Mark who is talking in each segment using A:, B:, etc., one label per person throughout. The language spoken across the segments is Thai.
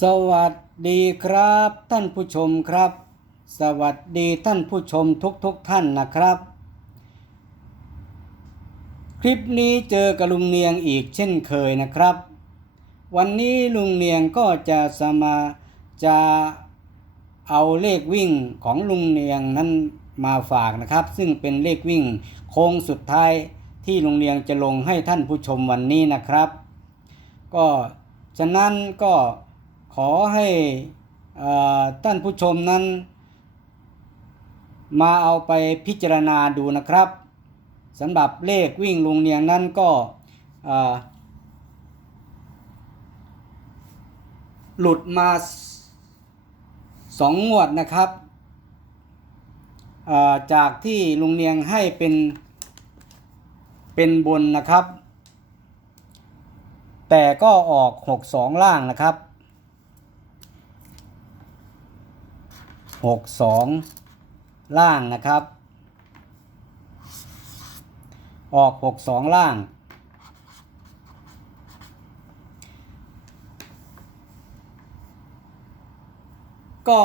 A: สวัสดีครับท่านผู้ชมครับ สวัสดีท่านผู้ชมทุกๆทท่านนะครับ คลิปนี้เจอกับลุงเนียงอีกเช่นเคยนะครับ วันนี้ลุงเนียงก็จะสมาจะเอาเลขวิ่งของลุงเนียงนั้นมาฝากนะครับ ซึ่งเป็นเลขวิ่งโค้งสุดท้ายที่ลุงเนียงจะลงให้ท่านผู้ชมวันนี้นะครับ ก็ฉะนั้นก็ ขอให้เอ่อท่านผู้ชมนั้น มาเอาไปพิจารณาดูนะครับสำหรับเลขวิ่งลุงเนียงนั้นก็หลุดมาสองงวดนะครับ จากที่ลุงเนียงให้เป็นเป็นบนนะครับ แต่ก็ออก 62 ล่างนะครับ 62ล่างนะครับ ออก62ล่าง ก็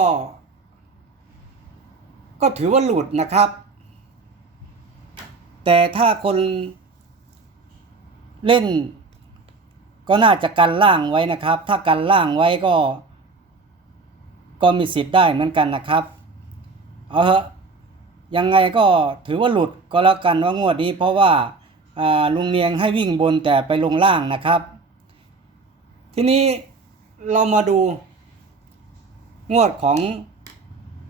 A: ก็ถือว่าหลุดนะครับ แต่ถ้าคนเล่นก็น่าจะกันล่างไว้นะครับ ถ้ากันล่างไว้ก็ ก็มีสิทธิ์ได้เหมือนกันนะครับ เอาเถอะยังไงก็ถือว่าหลุดก็แล้วกันว่างวดนี้ เพราะว่าลุงเนียงให้วิ่งบนแต่ไปลงล่างนะครับ ทีนี้เรามาดูงวดของ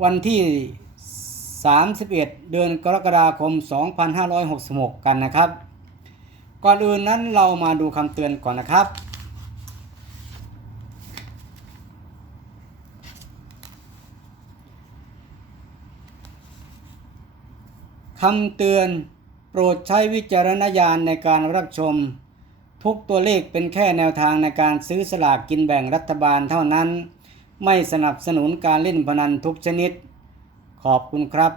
A: วันที่ 31 เดือนกรกฎาคม 2566 กันนะครับ ก่อนอื่นนั้นเรามาดูคำเตือนก่อนนะครับ คำเตือนโปรดใช้วิจารณญาณในการรับชม ทุกตัวเลขเป็นแค่แนวทางในการซื้อสลากกินแบ่งรัฐบาลเท่านั้น ไม่สนับสนุนการเล่นพนันทุกชนิด ขอบคุณครับ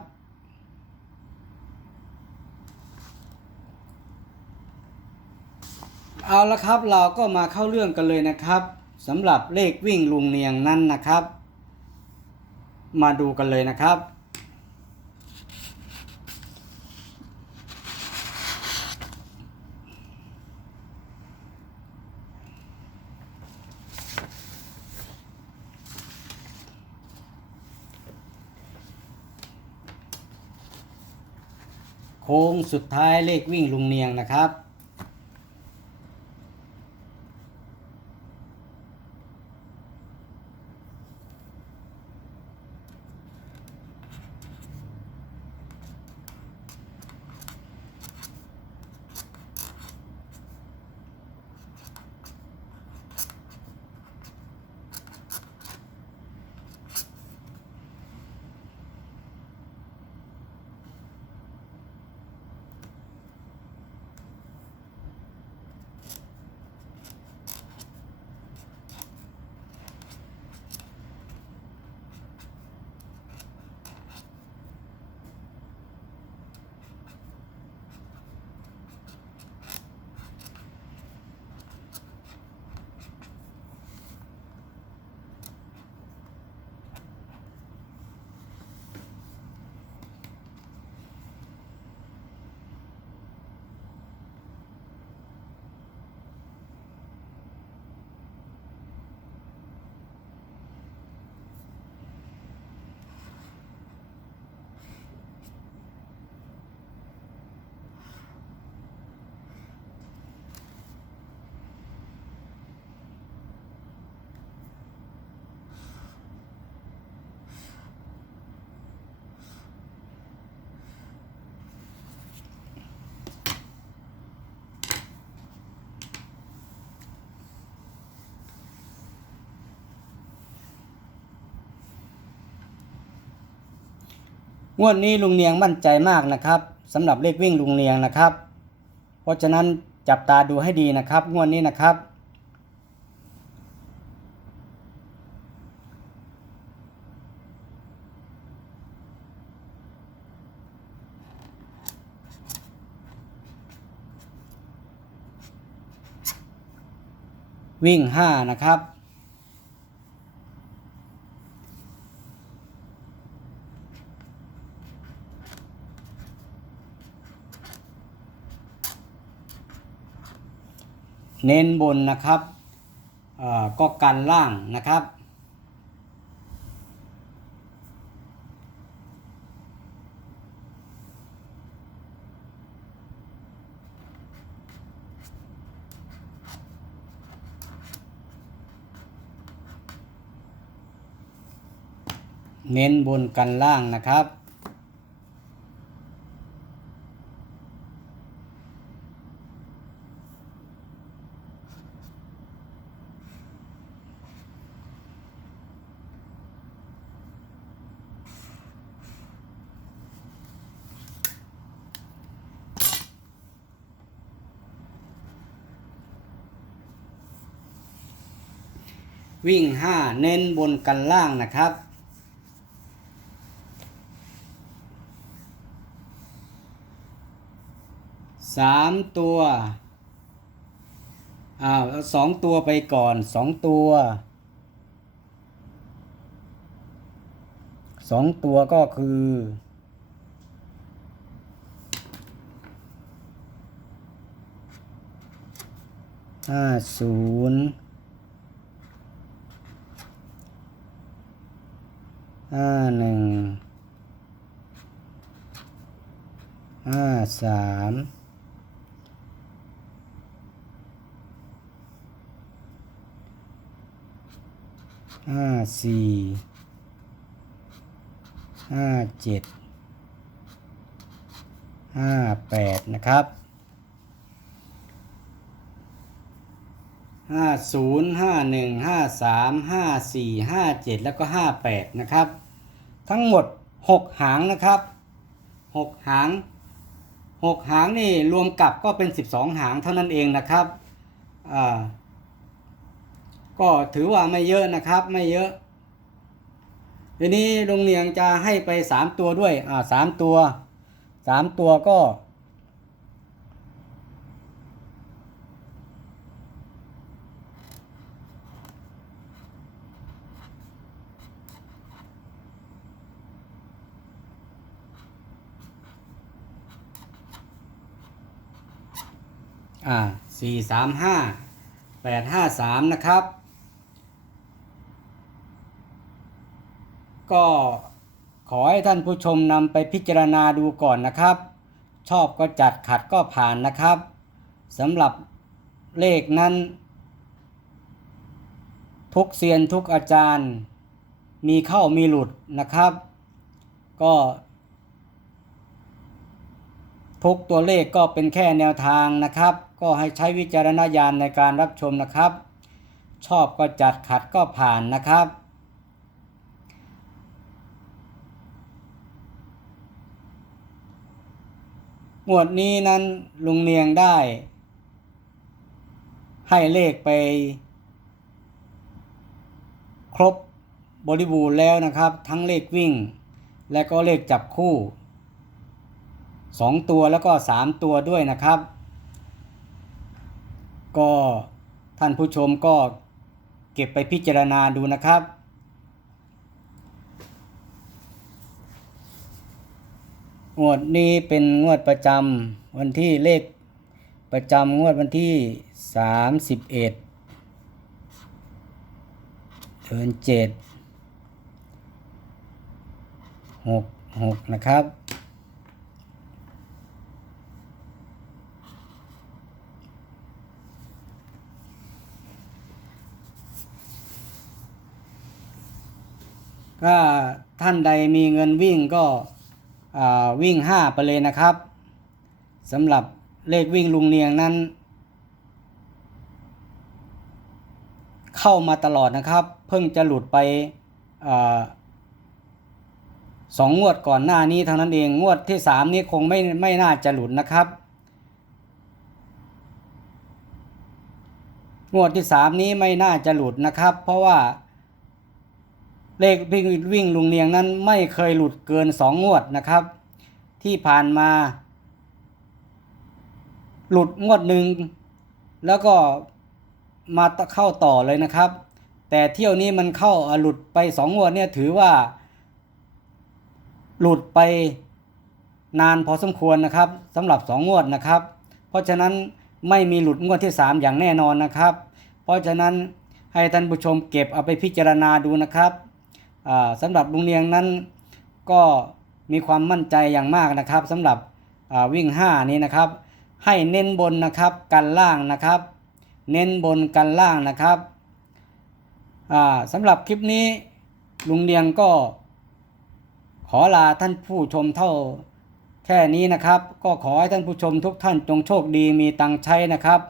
A: เอาละครับเราก็มาเข้าเรื่องกันเลยนะครับสำหรับเลขวิ่งลุงเนียงนั้นนะครับ มาดูกันเลยนะครับ ค้งสุดท้ายเลขวิ่งลุงเนียงนะครับ งวดนี้ลุงเนียงมั่นใจมากนะครับสำหรับเลขวิ่งลุงเนียงนะครับ เพราะฉะนั้นจับตาดูให้ดีนะครับ งวดนี้นะครับ วิ่งห้านะครับ เน้นบนนะครับเอ่อก็กันล่างนะครับ เน้นบนกันล่างนะครับ วิ่งห้าเน้นบนกันล่างนะครับ สามตัวอ้าวเอาสองตัวไปก่อนสองตัวสองตัวก็คือห้าศูนย์ ห้าหนึ่งห้าสามห้าสี่ห้าเจ็ดห้าแปดนะครับห้าศูนย์ห้าหนึ่งห้าสามห้าสี่ห้าเจ็ดแล้วก็ห้าแปดนะครับ ทั้งหมดหกหางนะครับหกหางหกหางนี่รวมกับก็เป็นสิบสองหางเท่านั้นเองนะครับอ่าก็ถือว่าไม่เยอะนะครับไม่เยอะทีนี้โรงเรียงจะให้ไปสามตัวด้วยอ่าสามตัวสามตัวก็ อ่าสี่สามห้าแปดห้าสามนะครับ ก็ขอให้ท่านผู้ชมนำไปพิจารณาดูก่อนนะครับ ชอบก็จัดขัดก็ผ่านนะครับสำหรับเลขนั้น ทุกเซียนทุกอาจารย์มีเข้ามีหลุดนะครับ ก็ ทุกตัวเลขก็เป็นแค่แนวทางนะครับ ก็ให้ใช้วิจารณญาณในการรับชมนะครับ ชอบก็จัดขัดก็ผ่านนะครับหมวดนี้นั้นลุงเนียงได้ ให้เลขไป ครบบริบูรณ์แล้วนะครับ ทั้งเลขวิ่ง และก็เลขจับคู่ สองตัวแล้วก็สามตัวด้วยนะครับ ก็ท่านผู้ชมก็เก็บไปพิจารณาดูนะครับ งวดนี้เป็นงวดประจำวันที่เลขประจำงวดวันที่สามสิบเอ็ดเดือนเจ็ดหกหกนะครับ ถ้าท่านใดมีเงินวิ่งก็วิ่งห้าไปเลยนะครับสำหรับเลขวิ่งลุงเนียงนั้น เข้ามาตลอดนะครับ เพิ่งจะหลุดไปอสองงวดก่อนหน้านี้เท่านั้นเองงวดที่สามนี้คงไม่ไม่น่าจะหลุดนะครับ งวดที่สามนี้ไม่น่าจะหลุดนะครับ เพราะว่า เลขวิ่งวิ่งลุงเนียงนั้นไม่เคยหลุดเกินสองงวดนะครับ ที่ผ่านมา หลุดงวดหนึ่งแล้วก็มาเข้าต่อเลยนะครับ แต่เที่ยวนี้มันเข้าหลุดไปสองงวดเนี่ยถือว่า หลุดไปนานพอสมควรนะครับสำหรับสองงวดนะครับ เพราะฉะนั้นไม่มีหลุดงวดที่ 3 อย่างแน่นอนนะครับ เพราะฉะนั้นให้ท่านผู้ชมเก็บเอาไปพิจารณาดูนะครับ สำหรับลุงเนียงนั้นก็มีความมั่นใจอย่างมากนะครับสำหรับวิ่ง 5 นี้นะครับ ให้เน้นบนนะครับกันล่างนะครับ เน้นบนกันล่างนะครับสำหรับคลิปนี้ลุงเนียงก็ ขอลาท่านผู้ชมเท่าแค่นี้นะครับ ก็ขอให้ท่านผู้ชมทุกท่านจงโชคดีมีตังใช้นะครับ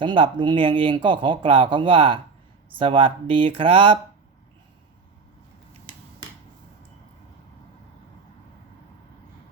A: สำหรับลุงเนียงเองก็ขอกล่าวคำว่า สวัสดีครับ